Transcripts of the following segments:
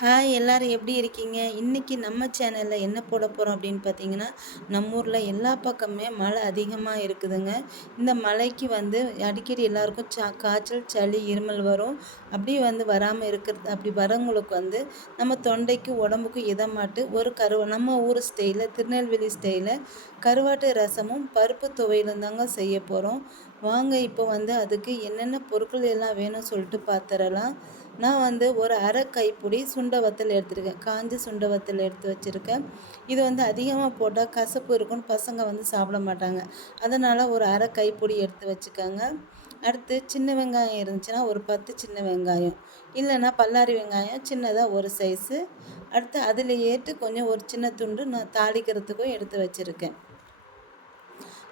Hi எல்லாரும் எப்படி இருக்கீங்க? இன்றைக்கி நம்ம சேனலில் என்ன போட போகிறோம் அப்படின்னு பார்த்தீங்கன்னா நம்ம ஊரில் எல்லா பக்கமே மழை அதிகமாக இருக்குதுங்க. இந்த மழைக்கு வந்து அடிக்கடி எல்லாருக்கும் சா காய்ச்சல் சளி இருமல் வரும். அப்படியே வந்து வராமல் இருக்கிறது அப்படி வரவங்களுக்கு வந்து நம்ம தொண்டைக்கு உடம்புக்கும் இதமாட்டு ஒரு கருவ நம்ம ஊர் ஸ்டைலில் திருநெல்வேலி ஸ்டைலில் கருவாட்டு ரசமும் பருப்பு துவையிலும் தாங்க செய்ய போகிறோம் வாங்க இப்போ வந்து அதுக்கு என்னென்ன பொருட்கள் எல்லாம் வேணும்னு சொல்லிட்டு பார்த்துடலாம் நான் வந்து ஒரு அரை கைப்பிடி சுண்ட வத்தல் எடுத்துருக்கேன். காஞ்சி சுண்ட வத்தல் எடுத்து வச்சுருக்கேன். இது வந்து அதிகமாக போட்டால் கசப்பு இருக்குன்னு பசங்க வந்து சாப்பிட மாட்டாங்க. அதனால் ஒரு அரை கைப்பிடி எடுத்து வச்சுக்கோங்க. அடுத்து சின்ன வெங்காயம் இருந்துச்சுன்னா ஒரு பத்து சின்ன வெங்காயம். இல்லைன்னா பல்லாரி வெங்காயம் சின்னதாக ஒரு சைஸு அடுத்து அதில் ஏற்று கொஞ்சம் ஒரு சின்ன துண்டு நான் தாளிக்கிறதுக்கும் எடுத்து வச்சுருக்கேன்.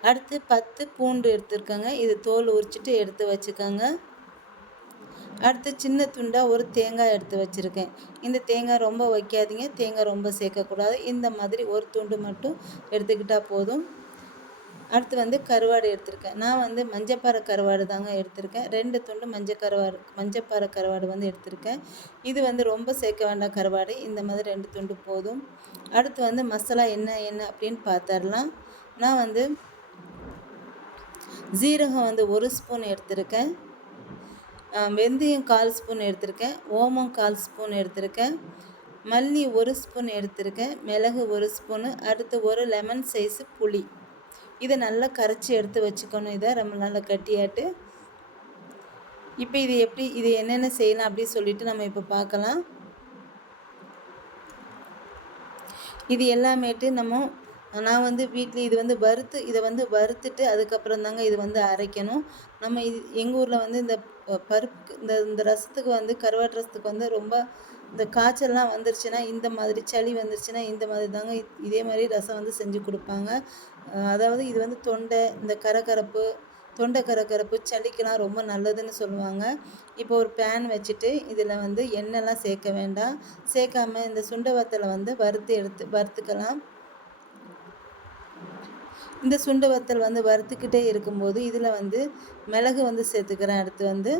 அடுத்து பத்து பூண்டு எடுத்துருக்கேங்க. இது தோல் உரிச்சிட்டு எடுத்து வச்சுக்கோங்க. அடுத்து சின்ன துண்டாக ஒரு தேங்காய் எடுத்து வச்சுருக்கேன். இந்த தேங்காய் ரொம்ப வைக்காதீங்க. தேங்காய் ரொம்ப சேர்க்கக்கூடாது. இந்த மாதிரி ஒரு துண்டு மட்டும் எடுத்துக்கிட்டால் போதும். அடுத்து வந்து கருவாடு எடுத்திருக்கேன். நான் வந்து மஞ்சப்பாறை கருவாடு தாங்க எடுத்திருக்கேன். ரெண்டு துண்டு மஞ்சள் கருவாடு மஞ்சப்பாறை கருவாடு வந்து எடுத்திருக்கேன். இது வந்து ரொம்ப சேர்க்க வேண்டாம் கருவாடு. இந்த மாதிரி ரெண்டு துண்டு போதும். அடுத்து வந்து மசாலா என்ன என்ன அப்படின்னு பார்த்தரலாம் நான் வந்து ஜீரகம் வந்து ஒரு ஸ்பூன் எடுத்திருக்கேன். வெந்தயம் கால் ஸ்பூன் எடுத்திருக்கேன் ஓமம் கால் ஸ்பூன் எடுத்திருக்கேன் மல்லி ஒரு ஸ்பூன் எடுத்திருக்கேன் மிளகு ஒரு ஸ்பூனு அடுத்து ஒரு லெமன் சைஸு புளி. இதை நல்லா கரைச்சி எடுத்து வச்சுக்கணும் இதை ரொம்ப நல்லா கட்டியாட்டு. இப்போ இது எப்படி இது என்னென்ன செய்யலாம் அப்படின்னு சொல்லிட்டு நம்ம இப்போ பார்க்கலாம். இது எல்லாமேட்டு நம்ம நான் வந்து வீட்டில் இது வந்து வறுத்து இதை வந்து வறுத்துட்டு அதுக்கப்புறம் தாங்க இது வந்து அரைக்கணும். நம்ம இது எங்கள் ஊரில் வந்து இந்த பருப்பு இந்த இந்த ரசத்துக்கு வந்து கருவாட்டு ரசத்துக்கு வந்து ரொம்ப இந்த காய்ச்சல்லாம் வந்துருச்சுன்னா இந்த மாதிரி சளி வந்துருச்சுன்னா இந்த மாதிரி தாங்க இதே மாதிரி ரசம் வந்து செஞ்சு கொடுப்பாங்க. அதாவது இது வந்து தொண்டை இந்த கரகரப்பு தொண்டை கரகரப்பு சளிக்கெலாம் ரொம்ப நல்லதுன்னு சொல்லுவாங்க. இப்போ ஒரு பேன் வச்சுட்டு இதில் வந்து எண்ணெய்லாம் சேர்க்க வேண்டாம். சேர்க்காம இந்த சுண்டை வத்தலை வந்து வறுத்து எடுத்து வறுத்துக்கலாம். இந்த சுண்டை வத்தல் வந்து வறுத்துக்கிட்டே இருக்கும்போது இதில் வந்து மிளகு வந்து சேர்த்துக்கிறேன். அடுத்து வந்து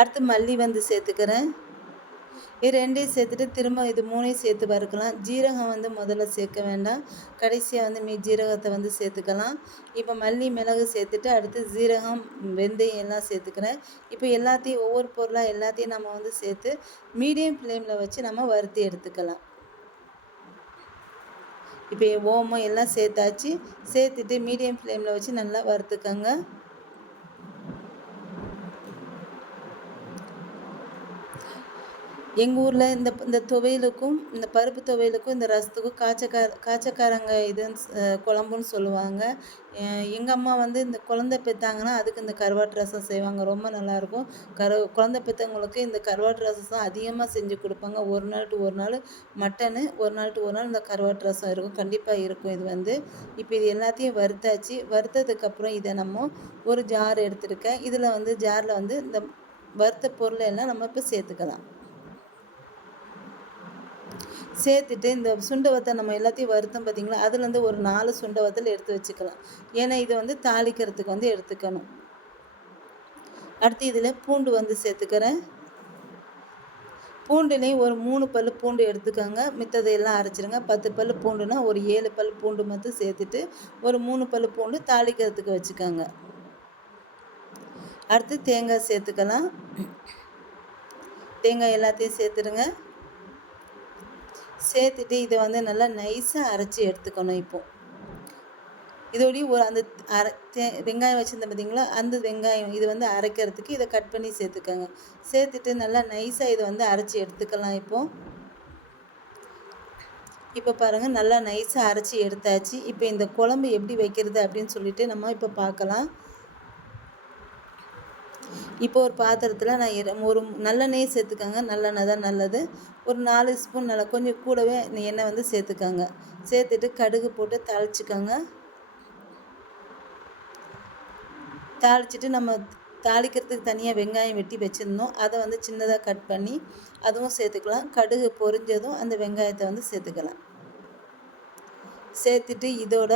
அடுத்து மல்லி வந்து சேர்த்துக்கிறேன். இது ரெண்டையும் சேர்த்துட்டு திரும்ப இது மூணையும் சேர்த்து வறுக்கலாம். ஜீரகம் வந்து முதல்ல சேர்க்க வேண்டாம். கடைசியாக வந்து மீ ஜீரகத்தை வந்து சேர்த்துக்கலாம். இப்போ மல்லி மிளகு சேர்த்துட்டு அடுத்து ஜீரகம் வெந்தயம் எல்லாம் சேர்த்துக்கிறேன். இப்போ எல்லாத்தையும் ஒவ்வொரு பொருளாக எல்லாத்தையும் நம்ம வந்து சேர்த்து மீடியம் ஃப்ளேமில் வச்சு நம்ம வறுத்தி எடுத்துக்கலாம். இப்போ ஓமம் எல்லாம் சேர்த்தாச்சு. சேர்த்துட்டு மீடியம் ஃப்ளேமில் வச்சு நல்லா வறுத்துக்கோங்க. எங்கள் ஊரில் இந்த இந்த துவையலுக்கும் இந்த பருப்பு துவையலுக்கும் இந்த ரசத்துக்கும் காய்ச்சக்கார காய்ச்சக்காரங்க இதுன்னு குழம்புன்னு சொல்லுவாங்க. எங்கள் அம்மா வந்து இந்த குழந்த பெற்றாங்கன்னா அதுக்கு இந்த கருவாட்டு ரசம் செய்வாங்க. ரொம்ப நல்லாயிருக்கும். கரு குழந்த பெற்றவங்களுக்கு இந்த கருவாட்டு ரசம் தான் அதிகமாக செஞ்சு கொடுப்பாங்க. ஒரு நாள் டு ஒரு நாள் மட்டனு ஒரு நாள் டு ஒரு நாள் இந்த கருவாட்டு ரசம் இருக்கும். கண்டிப்பாக இருக்கும் இது வந்து. இப்போ இது எல்லாத்தையும் வறுத்தாச்சு. வறுத்ததுக்கப்புறம் இதை நம்ம ஒரு ஜார் எடுத்துருக்கேன். இதில் வந்து ஜாரில் வந்து இந்த வறுத்த பொருளை எல்லாம் நம்ம இப்போ சேர்த்துக்கலாம். சேர்த்துட்டு இந்த சுண்டவத்தை நம்ம எல்லாத்தையும் வருத்தம் பார்த்திங்களா? அதுலேருந்து ஒரு நாலு சுண்டவத்தில் எடுத்து வச்சுக்கலாம். ஏன்னா இதை வந்து தாளிக்கிறதுக்கு வந்து எடுத்துக்கணும். அடுத்து இதில் பூண்டு வந்து சேர்த்துக்கிறேன். பூண்டுலேயும் ஒரு மூணு பல் பூண்டு எடுத்துக்கோங்க. மித்ததை எல்லாம் அரைச்சிருங்க. பத்து பல் பூண்டுனா ஒரு ஏழு பல் பூண்டு மட்டும் சேர்த்துட்டு ஒரு மூணு பல் பூண்டு தாளிக்கிறதுக்கு வச்சுக்கோங்க. அடுத்து தேங்காய் சேர்த்துக்கலாம். தேங்காய் எல்லாத்தையும் சேர்த்துருங்க சேர்த்துட்டு இதை வந்து நல்லா நைஸாக அரைச்சி எடுத்துக்கணும் இப்போது இதோடய ஒரு அந்த அரை தே வெங்காயம் வச்சுருந்தேன் பார்த்தீங்களா அந்த வெங்காயம் இது வந்து அரைக்கிறதுக்கு இதை கட் பண்ணி சேர்த்துக்கோங்க. சேர்த்துட்டு நல்லா நைஸாக இதை வந்து அரைச்சி எடுத்துக்கலாம் இப்போது இப்போ பாருங்கள் நல்லா நைஸாக அரைச்சி எடுத்தாச்சு. இப்போ இந்த குழம்பு எப்படி வைக்கிறது அப்படின்னு சொல்லிட்டு நம்ம இப்போ பார்க்கலாம். இப்போ ஒரு பாத்திரத்தில் நான் ஒரு நல்லெண்ணெயை சேர்த்துக்கோங்க. நல்லெண்ணெய் தான் நல்லது. ஒரு நாலு ஸ்பூன் நல்லா கொஞ்சம் கூடவே எண்ணெய் வந்து சேர்த்துக்கோங்க. சேர்த்துட்டு கடுகு போட்டு தாளிச்சிக்கோங்க. தாளிச்சிட்டு நம்ம தாளிக்கிறதுக்கு தனியாக வெங்காயம் வெட்டி வச்சுருந்தோம். அதை வந்து சின்னதாக கட் பண்ணி அதுவும் சேர்த்துக்கலாம். கடுகு பொரிஞ்சதும் அந்த வெங்காயத்தை வந்து சேர்த்துக்கலாம். சேர்த்துட்டு இதோட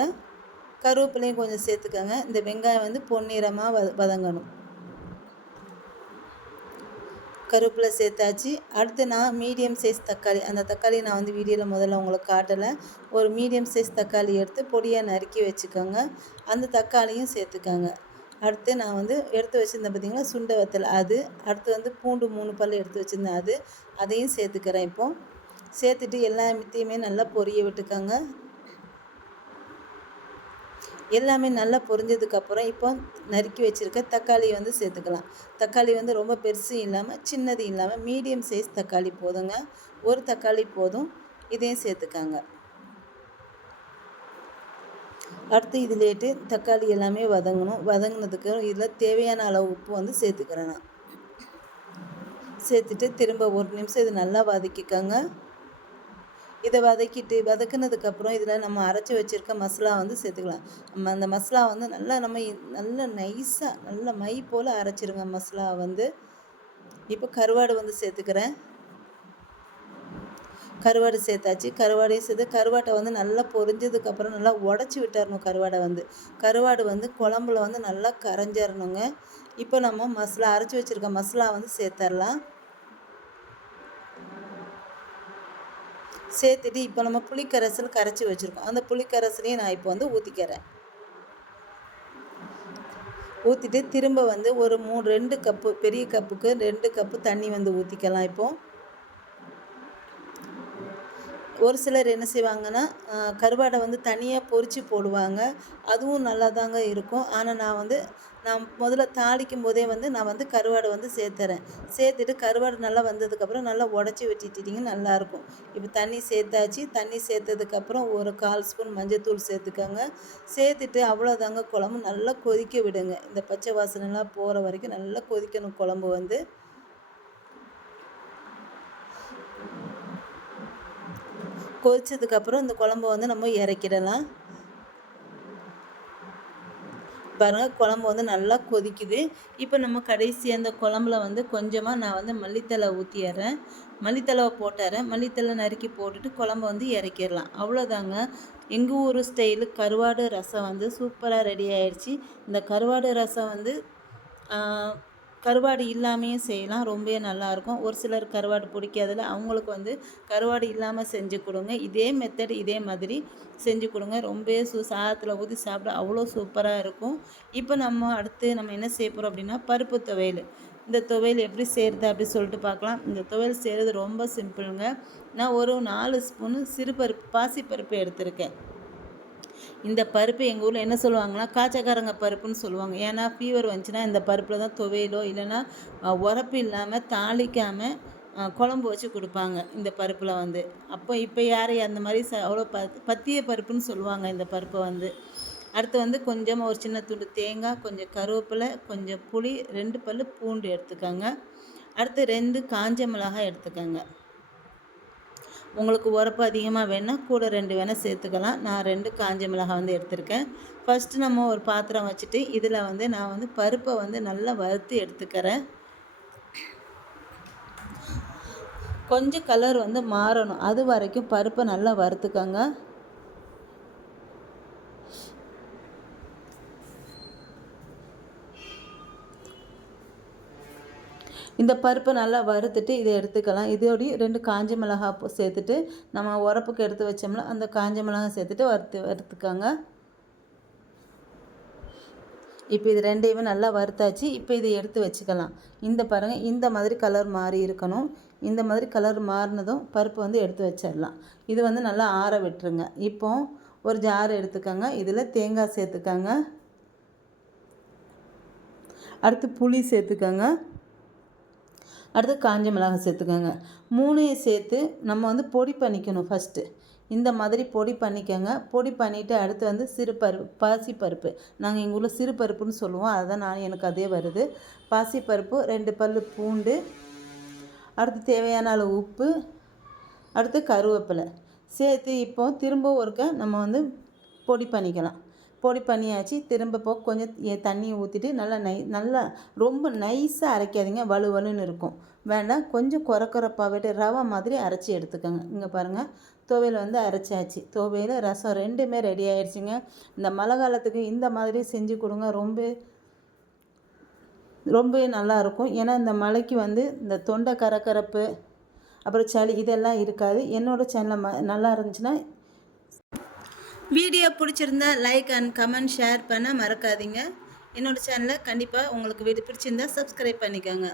கருவேப்பிலையும் கொஞ்சம் சேர்த்துக்கோங்க. இந்த வெங்காயம் வந்து பொன்னிறமாக வ வதங்கணும். கருவேப்பிலை சேர்த்தாச்சு. அடுத்து நான் மீடியம் சைஸ் தக்காளி. அந்த தக்காளி நான் வந்து வீடியோவில் முதல்ல உங்களுக்கு காட்டலை. ஒரு மீடியம் சைஸ் தக்காளி எடுத்து பொடியாக நறுக்கி வச்சுக்கோங்க. அந்த தக்காளியும் சேர்த்துக்கோங்க. அடுத்து நான் வந்து எடுத்து வச்சுருந்தேன் பார்த்தீங்களா சுண்டை வத்தல் அது. அடுத்து வந்து பூண்டு மூணு பல் எடுத்து வச்சுருந்தேன் அது. அதையும் சேர்த்துக்கிறேன் இப்போது சேர்த்துட்டு எல்லாத்தையுமே நல்லா பொரிய விட்டுக்கோங்க. எல்லாமே நல்லா பொரிஞ்சதுக்கப்புறம் இப்போ நறுக்கி வச்சுருக்க தக்காளி வந்து சேர்த்துக்கலாம். தக்காளி வந்து ரொம்ப பெருசு இல்லாமல் சின்னது இல்லாமல் மீடியம் சைஸ் தக்காளி போதுங்க. ஒரு தக்காளி போதும். இதையும் சேர்த்துக்காங்க. அடுத்து இதுலேட்டு தக்காளி எல்லாமே வதங்கணும். வதங்கினதுக்கு இதில் தேவையான அளவு உப்பு வந்து சேர்த்துக்கிறேன் நான். சேர்த்துட்டு திரும்ப ஒரு நிமிஷம் இது நல்லா வதக்கிக்கோங்க. இதை வதக்கிட்டு வதக்குனதுக்கப்புறம் இதில் நம்ம அரைச்சி வச்சுருக்க மசாலா வந்து சேர்த்துக்கலாம். நம்ம அந்த மசாலா வந்து நல்லா நம்ம நல்லா நைஸாக நல்லா மை போல் அரைச்சிருங்க மசாலா வந்து. இப்போ கருவாடு வந்து சேர்த்துக்கிறேன். கருவாடு சேர்த்தாச்சு. கருவாடையும் சேர்த்து கருவாட்டை வந்து நல்லா பொரிஞ்சதுக்கப்புறம் நல்லா உடச்சி விட்டுறணும் கருவாடை வந்து. கருவாடு வந்து குழம்புல வந்து நல்லா கரைஞ்சிடணுங்க இப்போ நம்ம மசாலா அரைச்சி வச்சுருக்க மசாலா வந்து சேர்த்துடலாம் சேர்த்துட்டு இப்போ நம்ம புளிக்கரைசல் கரைச்சி வச்சுருக்கோம். அந்த புளிக்கரைசலையும் நான் இப்போ வந்து ஊற்றிக்கிறேன் ஊற்றிட்டு திரும்ப வந்து ஒரு மூணு ரெண்டு கப்பு பெரிய கப்புக்கு ரெண்டு கப்பு தண்ணி வந்து ஊற்றிக்கலாம் இப்போது ஒரு சிலர் என்ன செய்வாங்கன்னா கருவாடை வந்து தனியாக பொறிச்சு போடுவாங்க. அதுவும் நல்லா தாங்க இருக்கும். ஆனால் நான் வந்து நான் முதல்ல தாளிக்கும் போதே வந்து நான் வந்து கருவாடை வந்து சேர்த்துறேன். சேர்த்துட்டு கருவாடு நல்லா வந்ததுக்கப்புறம் நல்லா உடச்சி வச்சுட்டிங்க நல்லாயிருக்கும். இப்போ தண்ணி சேர்த்தாச்சு. தண்ணி சேர்த்ததுக்கப்புறம் ஒரு கால் ஸ்பூன் மஞ்சத்தூள் சேர்த்துக்கோங்க. சேர்த்துட்டு அவ்வளோதாங்க குழம்பு நல்லா கொதிக்க விடுங்க. இந்த பச்சை வாசனைலாம் போகிற வரைக்கும் நல்லா கொதிக்கணும் குழம்பு வந்து. கொதிச்சதுக்கப்புறம் இந்த குழம்பு வந்து நம்ம இறக்கிடலாம். பாருங்கள் குழம்பு வந்து நல்லா கொதிக்குது. இப்போ நம்ம கடைசி அந்த குழம்புல வந்து கொஞ்சமாக நான் வந்து மல்லித்தலை ஊற்றிடுறேன் மல்லித்தலை போட்டுறேன். மல்லித்தலை நறுக்கி போட்டுட்டு குழம்பு வந்து இறக்கிடலாம். அவ்வளோதாங்க. எங்கள் ஊர் ஸ்டைலு கருவாடு ரசம் வந்து சூப்பராக ரெடி ஆயிடுச்சு. இந்த கருவாடு ரசம் வந்து கருவாடு இல்லாமையும் செய்யலாம் ரொம்ப நல்லாயிருக்கும். ஒரு சிலர் கருவாடு பிடிக்காதில்ல அவங்களுக்கு வந்து கருவாடு இல்லாமல் செஞ்சு கொடுங்க. இதே மெத்தட் இதே மாதிரி செஞ்சு கொடுங்க. ரொம்பவே சூ சாதத்தில் ஊற்றி சாப்பிட அவ்வளோ சூப்பராக இருக்கும். இப்போ நம்ம அடுத்து நம்ம என்ன செய்ய போகிறோம் அப்படின்னா பருப்பு துவையல். இந்த துவையல் எப்படி செய்கிறது அப்படி சொல்லிட்டு பார்க்கலாம். இந்த துவையல் செய்கிறது ரொம்ப சிம்பிளுங்க. நான் ஒரு நாலு ஸ்பூனு சிறுபருப்பு பாசிப்பருப்பு எடுத்திருக்கேன். இந்த பருப்பு எங்கள் ஊரில் என்ன சொல்லுவாங்கன்னா காய்ச்சக்காரங்க பருப்புன்னு சொல்லுவாங்க. ஏன்னா ஃபீவர் வந்துச்சுன்னா இந்த பருப்பில் தான் துவையலோ இல்லைன்னா உரப்பு இல்லாமல் தாளிக்காமல் குழம்பு வச்சு கொடுப்பாங்க இந்த பருப்பில் வந்து. அப்போ இப்போ யார் அந்த மாதிரி ச அவ்வளோ ப பத்திய பருப்புன்னு சொல்லுவாங்க இந்த பருப்பை வந்து. அடுத்து வந்து கொஞ்சமாக ஒரு சின்ன துண்டு தேங்காய் கொஞ்சம் கருவேப்பிலை கொஞ்சம் புளி ரெண்டு பல் பூண்டு எடுத்துக்கோங்க. அடுத்து ரெண்டு காஞ்ச மிளகாய் எடுத்துக்கோங்க. உங்களுக்கு உரப்பு அதிகமாக வேணால் கூட ரெண்டு வேணால் சேர்த்துக்கலாம். நான் ரெண்டு காஞ்ச மிளகாய் வந்து எடுத்திருக்கேன். ஃபஸ்ட்டு நம்ம ஒரு பாத்திரம் வச்சுட்டு இதில் வந்து நான் வந்து பருப்பை வந்து நல்லா வறுத்து எடுத்துக்கிறேன். கொஞ்சம் கலர் வந்து மாறணும். அது வரைக்கும் பருப்பை நல்லா வறுத்துக்கோங்க. இந்த பருப்பை நல்லா வறுத்துட்டு இதை எடுத்துக்கலாம். இதோடய ரெண்டு காஞ்ச மிளகாய் சேர்த்துட்டு நம்ம உரப்புக்கு எடுத்து வச்சோம்னா அந்த காஞ்ச மிளகா சேர்த்துட்டு வறுத்து வறுத்துக்காங்க. இப்போ இது ரெண்டையுமே நல்லா வறுத்தாச்சு. இப்போ இதை எடுத்து வச்சுக்கலாம். இந்த பாருங்கள் இந்த மாதிரி கலர் மாறி இருக்கணும். இந்த மாதிரி கலர் மாறினதும் பருப்பு வந்து எடுத்து வச்சிடலாம். இது வந்து நல்லா ஆற விட்டுருங்க. இப்போ ஒரு ஜார் எடுத்துக்கோங்க. இதில் தேங்காய் சேர்த்துக்கோங்க. அடுத்து புளி சேர்த்துக்கோங்க. அடுத்து காஞ்ச மிளகாய் சேர்த்துக்கோங்க. மூணையும் சேர்த்து நம்ம வந்து பொடி பண்ணிக்கணும் ஃபஸ்ட்டு இந்த மாதிரி பொடி பண்ணிக்கோங்க. பொடி பண்ணிவிட்டு அடுத்து வந்து சிறு பருப்பு பாசிப்பருப்பு நாங்கள் எங்கள் ஊரில் சிறு பருப்புன்னு சொல்லுவோம். அதுதான் நான் எனக்கு அதே வருது. பாசிப்பருப்பு ரெண்டு பல் பூண்டு அடுத்து தேவையான அளவு உப்பு அடுத்து கருவேப்பிலை. சேர்த்து இப்போ திரும்ப ஒருக்க நம்ம வந்து பொடி பண்ணிக்கலாம். பொடி பண்ணியாச்சு. திரும்ப போ கொஞ்சம் தண்ணியை ஊற்றிட்டு நல்லா நை நல்லா ரொம்ப நைஸாக அரைக்காதீங்க. வலு வலுன்னு இருக்கும். வேண்டாம் கொஞ்சம் குறக்குறப்பாகவிட்டு ரவை மாதிரி அரைச்சி எடுத்துக்கோங்க. இங்கே பாருங்கள் துவையல் வந்து அரைச்சாச்சு. துவையில் ரசம் ரெண்டுமே ரெடி ஆயிடுச்சுங்க. இந்த மழை காலத்துக்கு இந்த மாதிரி செஞ்சு கொடுங்க. ரொம்ப ரொம்பவே நல்லா இருக்கும். ஏன்னா இந்த மழைக்கு வந்து இந்த தொண்டை கரக்கரப்பு அப்புறம் சளி இதெல்லாம் இருக்காது. என்னோடய சேனலில் ம நல்லா இருந்துச்சுன்னா வீடியோ பிடிச்சிருந்தா லைக் அண்ட் கமெண்ட் ஷேர் பண்ண மறக்காதீங்க. என்னோடய சேனலை கண்டிப்பாக உங்களுக்கு வீடு பிடிச்சிருந்தா சப்ஸ்கிரைப் பண்ணிக்கோங்க.